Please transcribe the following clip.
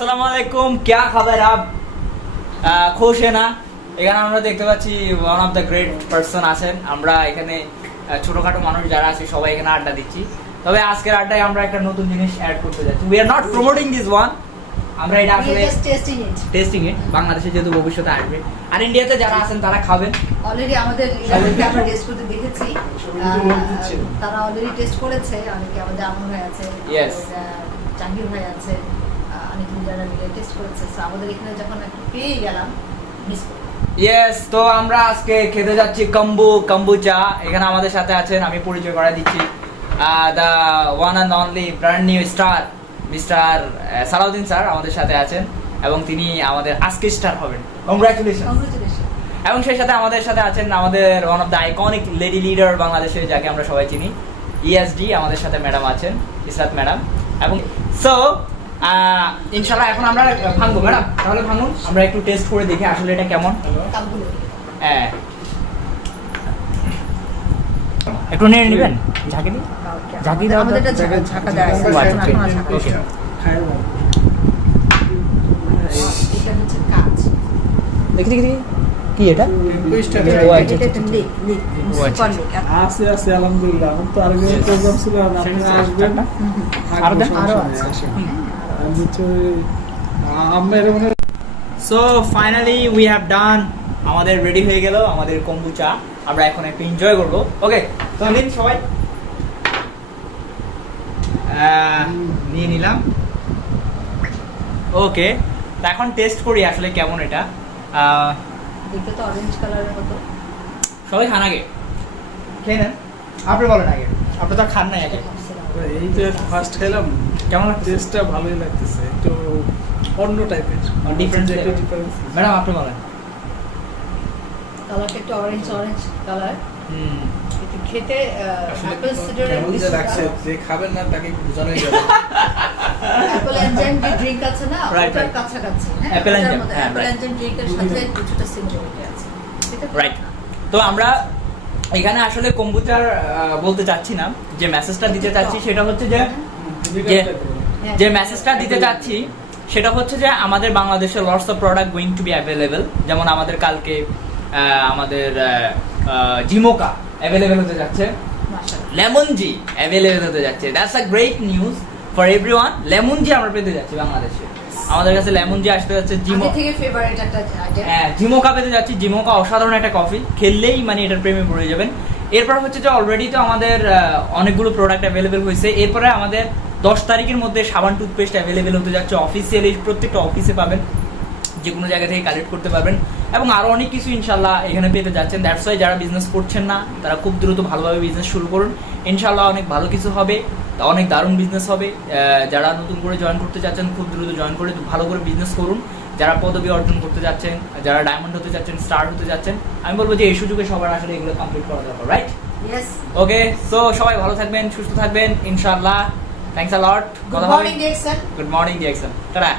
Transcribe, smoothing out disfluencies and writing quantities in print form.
আসসালামু আলাইকুম, क्या खबर आप खुश है ना? এখানে আমরা দেখতে পাচ্ছি one of the great person আছেন। আমরা এখানে ছোটখাটো মানুষ যারা আছে সবাই এখানে আড্ডা দিচ্ছি। তবে আজকের আড্ডায় আমরা একটা নতুন জিনিস অ্যাড করতে যাচ্ছি। We are not promoting this one, আমরা এটা আসলে টেস্টিং ইট। বাংলাদেশে যেহেতু ভবিষ্যতে আসবে আর ইন্ডিয়াতে যারা আছেন তারা খাবেন। অলরেডি আমাদের ইলাকাতে আমরা টেস্ট করতে দেখেছি, তারা অলরেডি টেস্ট করেছে। অনেকে আমাদের আমন ভাই আছে, জাহাঙ্গীর ভাই আছে, অনেকে যারা মিলে টেস্ট করেছে। সো আমাদের এখানে যখন একটু পেয়ে গেলাম মিস করি। ইয়েস, তো আমরা আজকে খেতে যাচ্ছি কম্বুচা। এখানে আমাদের সাথে আছেন, আমি পরিচয় করে দিচ্ছি, the one and only brand new star mister Salauddin sir আমাদের সাথে আছেন এবং তিনি আমাদের আজকে স্টার হবেন। কংগ্রাচুলেশন। এবং সেই সাথে আমাদের সাথে আছেন আমাদের one of the iconic lady leader বাংলাদেশে, যাকে আমরা সবাই চিনি, ইএসডি। আমাদের সাথে ম্যাডাম আছেন, ইসরাত ম্যাডাম। এবং সো ইনশাআল্লাহ এখন আমরা ভাঙবো। ম্যাডাম তাহলে ভাঙুন, আমরা একটু টেস্ট করে দেখি আসলে এটা কেমন। হ্যাঁ, একটু নিয়ে নেবেন। ঝাঁকি দিন, ঝাঁকি দাও। আমাদের এটা ঝাঁকা দেওয়া আছে, ওকে এটা হচ্ছে কাজ। দেখি দেখি কি এটা? আছে আছে আলহামদুলিল্লাহ। তো আরো প্রোগ্রাম ছিল, আপনারা আসবেন। আরো আছে। So finally we have done, আমাদের রেডি হয়ে গেল আমাদের কম্বুচা। আমরা এখন একটু এনজয় করবো। ওকে, তো নিন সবাই, নিয়ে নিলাম। ওকে, তো এখন টেস্ট করি আসলে কেমন এটা। দেখতে তো অরেঞ্জ কালারের মতো। সবাই খান আগে, খেয়ে নেন। আপনি বলেন আগে, আপনি তো খান নাই আগে। এই যে ফার্স্ট খেলাম, কেমন লাগছে? টেস্টটা ভালোই লাগতেছে, একটু অন্য টাইপের, ডিফারেন্ট একটু ডিফারেন্স। ম্যাডাম আপনি বলেন। কালারটা একটু অরেঞ্জ কালার। একটু খেতে অ্যাপল সিডারের কেমন যে লাগছে, যে খাবেন না তাকে বোঝানোই যাবে। অ্যাপল এনজাইম যে ড্রিঙ্ক আছে না, Right, ওটার right. কাছাকাছি। Apple enzyme, হ্যাঁ, অ্যাপল right. এনজাইম ড্রিঙ্কের সাথে কিছুটা সিমিলারিটি আছে। ঠিক আছে, রাইট। তো আমরা এখানে আসলে কম্বুচার বলতে চাচ্ছি না, যে মেসেজটা দিতে চাচ্ছি সেটা হচ্ছে যে মেসেজটা দিতে চাচ্ছি সেটা হচ্ছে যে আমাদের বাংলাদেশে lots of product going to be available. যেমন আমাদের কালকে আমাদের জিমোকা অ্যাভেলেবেল হতে যাচ্ছে, লেমনজি অ্যাভেলেবেল হতে যাচ্ছে। That's a great news for everyone. লেমনজি আমরা পেতে যাচ্ছি বাংলাদেশে, আমাদের কাছে লেমনজি আসতে যাচ্ছে। আগে থেকে ফেভারিট একটা আইটেম। হ্যাঁ, জিমোকা পেতে যাচ্ছি। জিমোকা অসাধারণ একটা কফি, খেললেই মানে এটার প্রেমে পড়ে যাবেন। এরপর হচ্ছে যে অলরেডি তো আমাদের অনেকগুলো প্রোডাক্ট অ্যাভেলেবেল হয়েছে। এরপরে আমাদের 10 তারিখের মধ্যে সাবান টুথপেস্ট অ্যাভেলেবেল হতে যাচ্ছে। অফিসিয়ালি প্রত্যেকটা অফিসে পাবেন, যে কোনো জায়গা থেকে কালেক্ট করতে পারবেন। এবং আরও অনেক কিছু ইনশাল্লাহ এখানে পেতে যাচ্ছেন। দ্যাটস ওয়াই যারা বিজনেস করছেন না তারা খুব দ্রুত ভালোভাবে বিজনেস শুরু করুন। ইনশাল্লাহ অনেক ভালো কিছু হবে, অনেক দারুণ বিজনেস হবে। যারা নতুন করে জয়েন করতে চাচ্ছেন খুব দ্রুত জয়েন করে ভালো করে বিজনেস করুন। যারা পদবি অর্জন করতে যাচ্ছেন, যারা ডায়মন্ড হতে যাচ্ছেন, স্টার হতে যাচ্ছেন, আমি বলবো যে এই সুযোগে সবার আসলে এগুলো কমপ্লিট করা দরকার, রাইট? ইয়েস। ওকে, সো সবাই ভালো থাকবেন, সুস্থ থাকবেন ইনশাআল্লাহ। Thanks a lot. Good morning direction. Good morning direction. Tata.